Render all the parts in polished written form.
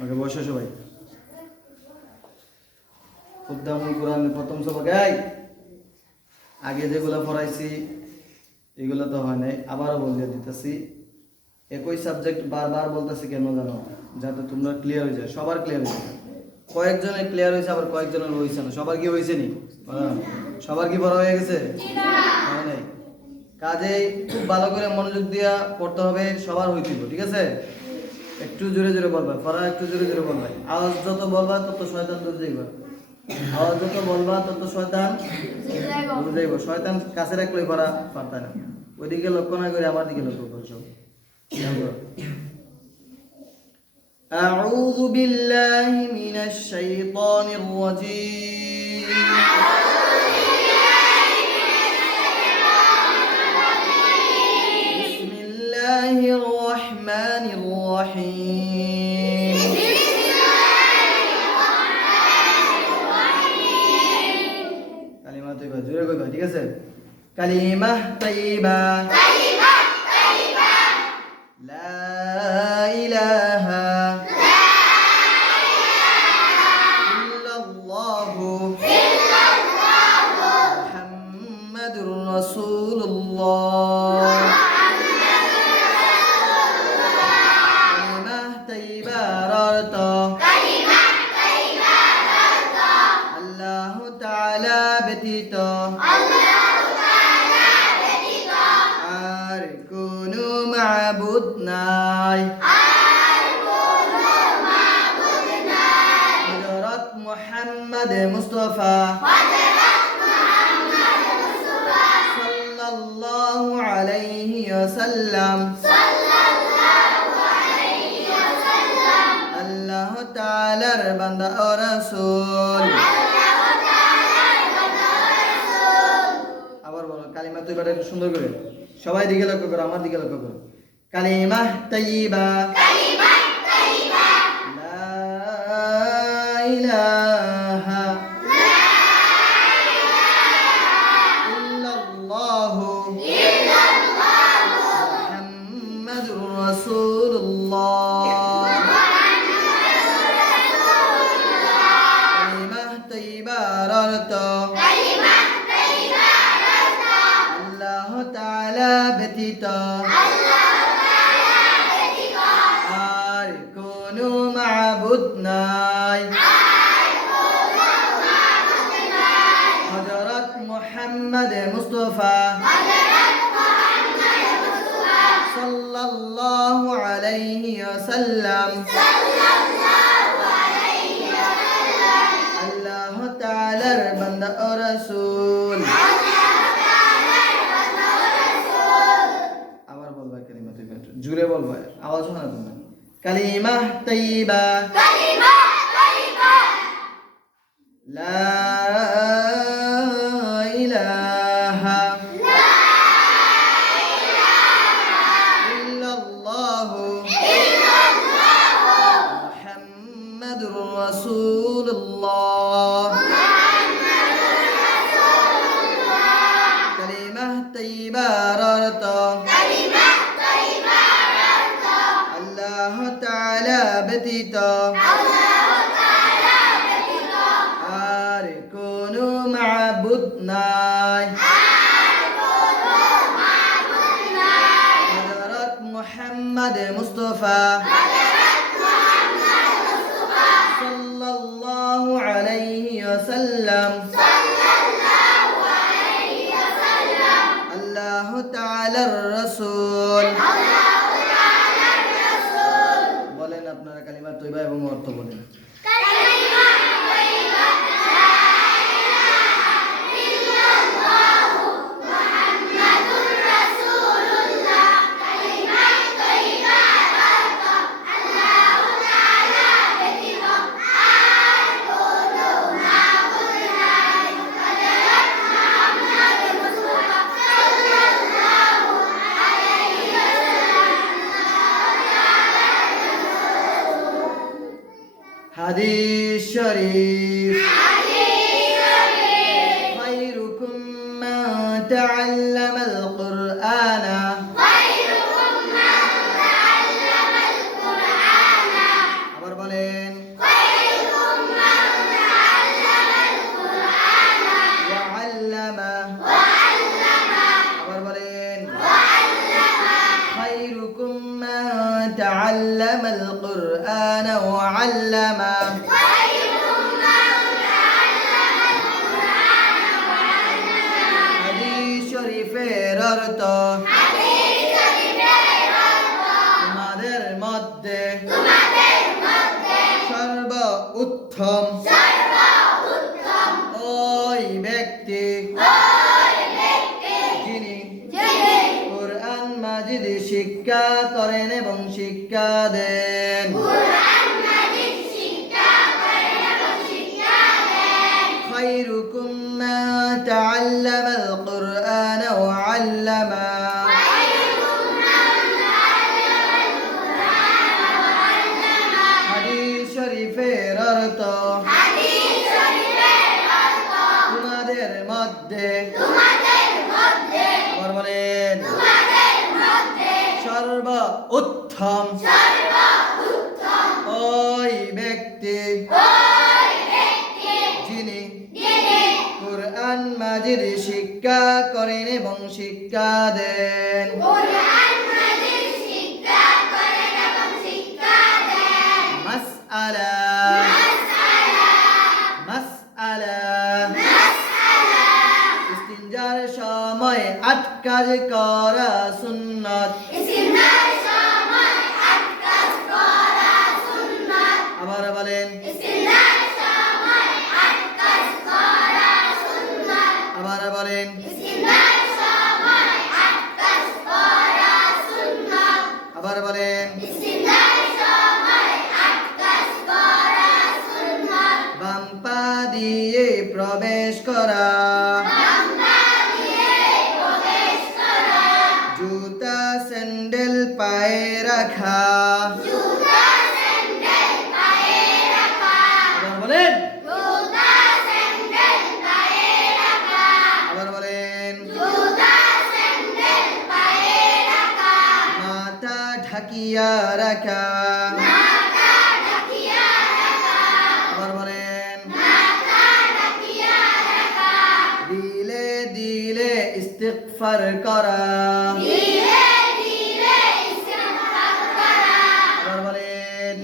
ওকে বসো সবাই। খুদ্দামুল কোরআনের প্রথম সবাই আগে যেগুলো পড়াইছি এগুলো তো হয় নাই, আবারও বলে দিতেছি। একই সাবজেক্ট বারবার বলতেছি কেন জানো? যাতে তোমরা ক্লিয়ার হয়ে যায়, সবার ক্লিয়ার হয়ে যায়। কয়েকজনের ক্লিয়ার হয়েছে, আবার কয়েকজনের হয়েছে না। সবার কি হয়েছে নি? সবার কি পড়া হয়ে গেছে? হয় নাই। কাজেই খুব ভালো করে মনোযোগ দিয়া পড়তে হবে, সবার হইতিব, ঠিক আছে? একটু জোরে জোরে বলবা, পড়া একটু জোরে জোরে বলবা। আওয়াজ যত বলবা তত শয়তান দূর যাইবা। আওয়াজ যত বলবা তত শয়তান দূর যাইব। শয়তান কাছে রাখলেই পড়া পারতা না। ওইদিকে লক্ষ্য না করে আমার দিকে লক্ষ্য করো সব। أعوذ بالله من الشيطان الرجيم. بسم الله الرحمن الرحيم. كلمة طيبة জোরে কইবা, ঠিক আছে? كلمة طيبة لا إله إلا الله محمد رسول الله. كلمة طيبة ررت الله تعالى بتيت আর কোনো মাবুদ নাই হযরত মুহাম্মদ মুস্তাফা সাল্লাল্লাহু আলাইহি ওয়াসাল্লাম আল্লাহ তাআলার বান্দা ও রাসূল। আবার বলো কালিমা তৈবাটা একটু সুন্দর করে, সবাই দিকে লক্ষ্য করো, আমার দিকে লক্ষ্য করো। কালিমা তাইয়্যিবা লা ইলাহা ইল্লাল্লাহু মুহাম্মাদুর রাসূলুল্লাহ। কালিমা তাইয়্যিবার অর্থ আল্লাহ তাআলা ব্যতীত আর কোনো মাবুদ নাই হযরত মুহাম্মদ মুস্তাফা সাল্লাল্লাহু আলাইহি ওয়াসাল্লাম আল্লাহ তাআলার বান্দা ও রাসূল। আবার বলবা কালিমা তাইয়্যিবা, জোরে বলবা, আওয়াজ শোনা তোমরা। কালিমা তাইয়্যিবা লা ইলাহা ইল্লাল্লাহু মুহাম্মাদুর রাসূলুল্লাহ। কালিমা তাইয়্যিবার অর্থ আল্লাহ তাআলা ব্যতীত আর কোনো মাবুদ নাই হযরত মুহাম্মদ মুস্তাফা সাল্লাল্লাহু আলাইহি ওয়াসাল্লাম আল্লাহ তাআলার রাসূল। বলেন আপনারা কালিমা তৈবা এবং অর্থ বলেন। হাদিস শরীফ খায়রুকুম মান তাআল্লামাল কুরআনা আবার বলেন তাআল্লামাল কুরআন ওয়া আল্লামা হাদিস শরীফের অর্থ তোমাদের মধ্যে সর্ব উত্তম ওই ব্যক্তি যিনি কুরআন মাজিদ শিক্ষা করেন এবং শিক্ষা দেন খায়রুকুম মা তাআল্লামাল কুরআন ওয়া আল্লামা হাদিস শরীফের অর্থ তোমাদের মধ্যে আবার বলেন সর্ব উত্তম ওই ব্যক্তি যিনি কুরআন মাজিদ শিক্ষা করেন এবং শিক্ষা দেন মাসআলা মাসআলা ইস্তিনজার সময় 8 কাজ করা সুন্নাত আবার বলেন আবার বলেন আবার বলেন বাম পা দিয়ে প্রবেশ করা জুতা স্যান্ডেল পায়ে রাখা আবার বলেন আবার বলেন মাথা ঢাকিয়া রাখা আবার বলেন দিলে দিলে ইস্তিগফার করা আবার বলেন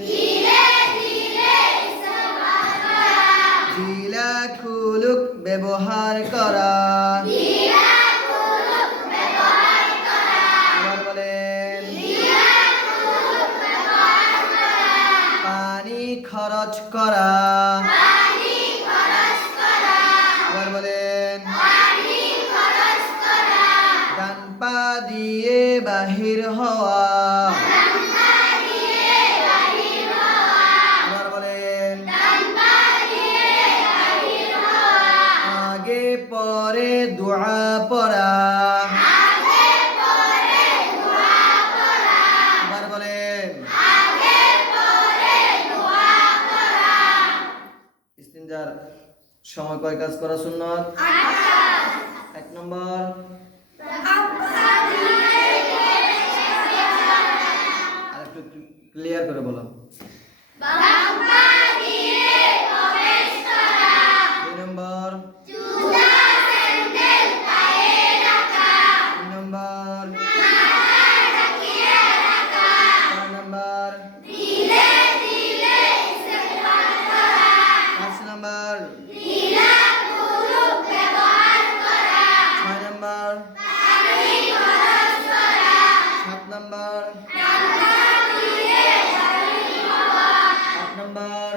জিলা খুলুক ব্যবহার করা আবার বলেন পানি খরচ করা আবার বলেন ডান পা দিয়ে বাহির হওয়া আবার বলেন আগে পরে দোয়া পড়া আবার বলেন ইস্তিনজার সময় কয় কাজ করা সুন্নাত 1 নম্বর আর একটু ক্লিয়ার করে বলো 2 নম্বর 3 নম্বর 4 নম্বর 5 নম্বর 6 নম্বর 7 নম্বর 8 নম্বর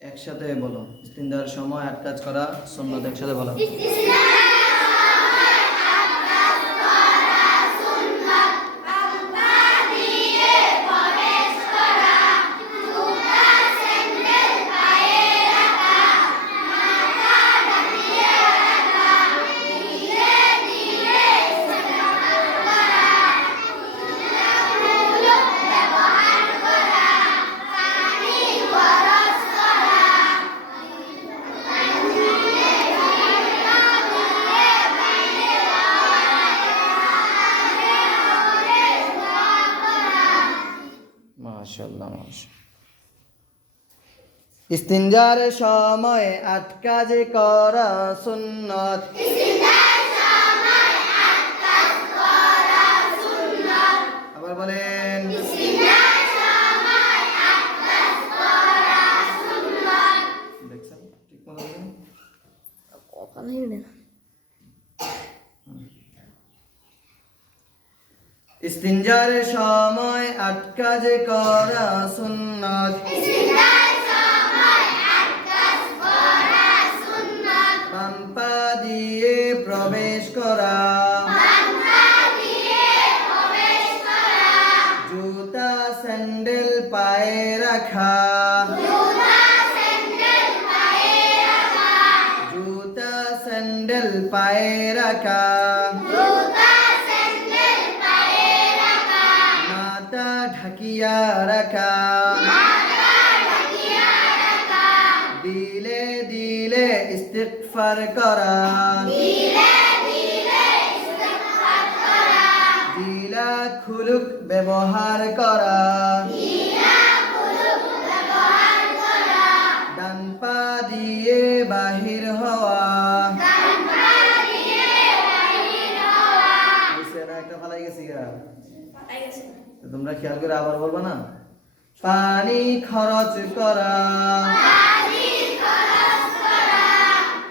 একসাথে বলো ইস্তিনজার সময় 8 কাজ করা সুন্নাত একসাথে বলো মাশাআল্লাহ ইস্তিনজার সময় 8 কাজ করা সুন্নাত ইস্তিনজার সময় 8 কাজ করা ইস্তিনজার সময় 8 কাজে করা সুন্নাত। বাম পা দিয়ে প্রবেশ করা, জুতা স্যান্ডেল পায়ে রাখা, জুতা স্যান্ডেল পায়ে রাখা, মাথা ঢাকিয়া রাখা, দিলে দিলে ইস্তিগফার করা, দিলা খুলুক ব্যবহার করা, ডান পা দিয়ে বাহির হওয়া। একটা ফালাই গেছি গা, তোমরা খেয়াল করে আবার বলবা না। পানি খরচ করা,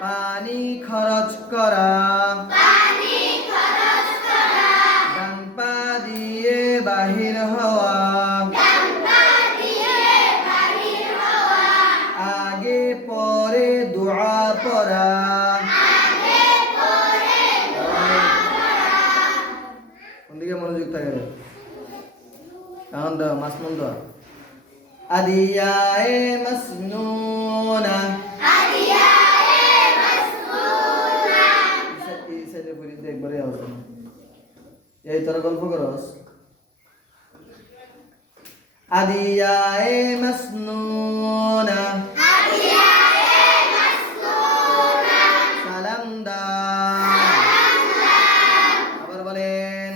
পানি খরচ করা, ডান পা দিয়ে বাহির হওয়া, আগে পরে দোয়া পড়া। কোন দিকে মনোযোগ থাকে? এখন তো মাসমুন তো আদিয়ায়ে মাসনুনা, এই সাইডে পড়ি একবারে আওয়াজ এই তোরা গল্প করস। আদিয়ায়ে মাসনুনা, সালাম দাও। আবার বলেন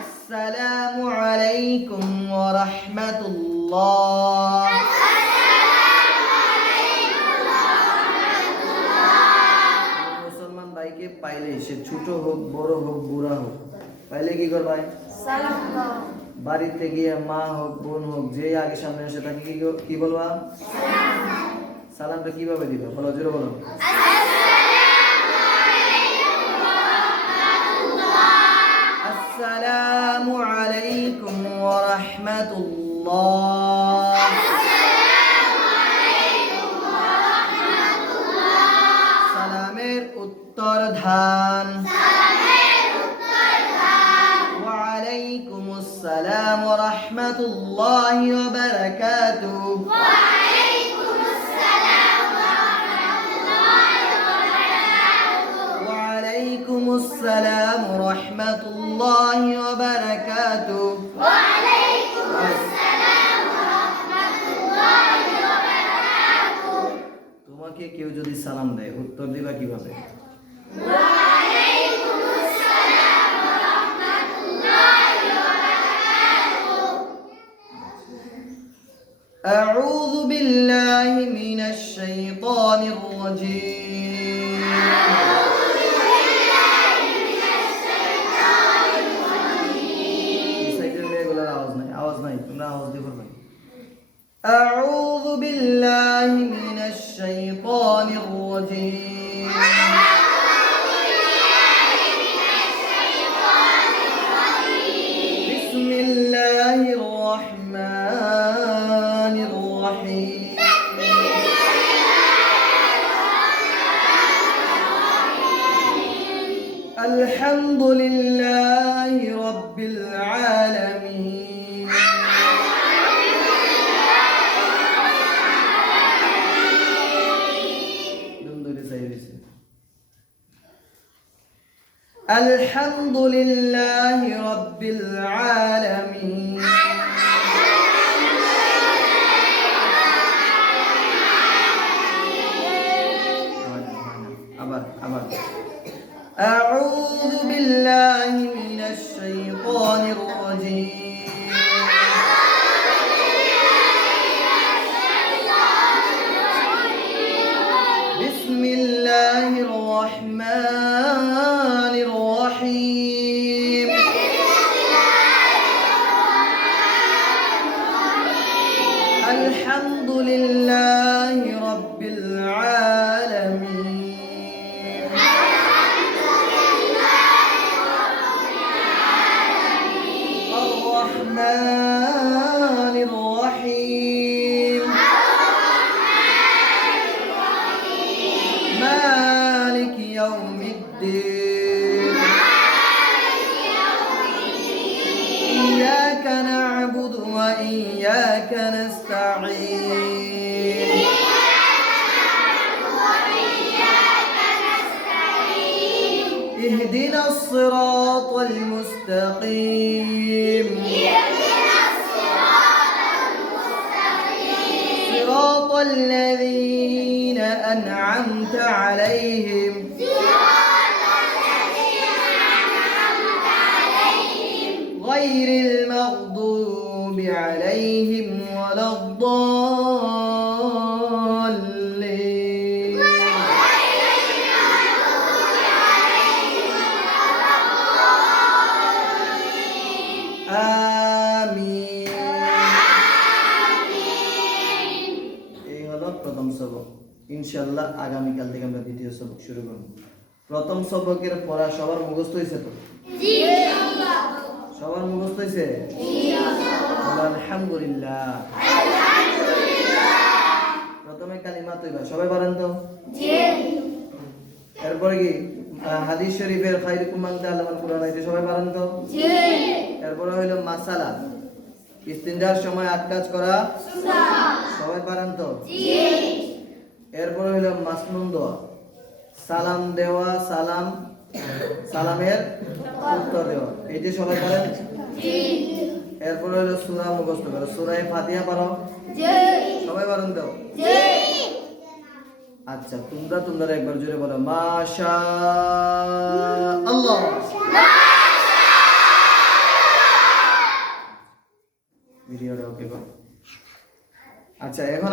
আসসালামু আলাইকুম ওয়া রাহমাতুল্লাহ। মুসলমান ভাইকে পাইলে সে ছোট হোক বড় হোক বুড়া হোক পাইলে কি করবাই? সালাম দাও। বাড়িতে গিয়ে মা হোক বোন হোক যে আগে সামনে আসে তাকে কি বলবা? সালামটা কিভাবে দিবা? বলো, জোরে বলো। আসসালামু আলাইকুম ওয়া রাহমাতুল্লাহ। সালামের উত্তর ধান। ওয়া আলাইকুমুস সালাম ওয়া রাহমাতুল্লাহি ওয়া বারাকাতুহু। وعليكم السلام ورحمة الله وبركاته. وعليكم السلام ورحمة الله وبركاته. তোমাকে কেউ যদি সালাম দেয় উত্তর দিবা কিভাবে? وعليكم السلام ورحمة الله وبركاته. أعوذ بالله من الشيطان الرجيم. أعوذ بالله من الشيطان الرجيم. بسم الله الرحمن الرحيم. الحمد لله رب العالمين. الحمد لله رب العالمين. أعوذ بالله من الشيطان الرجيم. بسم الله الرحمن الرحيم. الحمد لله رب العالمين. الرحمن الرحيم مالك يوم الدين إياك نعبد وإياك نستعين اهدنا الصراط المستقيم صراط الذين أنعمت عليهم غير المغضوب عليهم ولا الضالين آمين এই হলো প্রথম সবক ইনশাআল্লাহ আগামীকাল থেকে আমরা দ্বিতীয় সবক শুরু করব প্রথম সবকের পড়া সবার মুখস্থ হয়েছে তো জি আল্লাহ সবার মুখস্থ হয়েছে জি আল্লাহ আলহামদুলিল্লাহ প্রথমে কালিমা তৈবা সবাই পারেন তো জি এরপরে কি হাদিস শরীফের খায়রুকুম মান তাআল্লামাল কুরআন এটা সবাই পারেন তো জি এরপরে হলো মাসালা ইস্তিনজার সময় আট কাজ করা সুন্নাত সবাই পারেন তো জি এরপরে হলো মাসনুন দোয়া সালাম দেওয়া সালামের উত্তর দেওয়া এই যে সবাই পারেন জি এরপরে হলো সূরা মুখস্থ করা সূরা ফাতিহা পারো জি সবাই পারেন তো জি আচ্ছা তোমরা একবার জোরে বলো মাশাআল্লাহ ভিডিওটা ওকে করো আচ্ছা এখন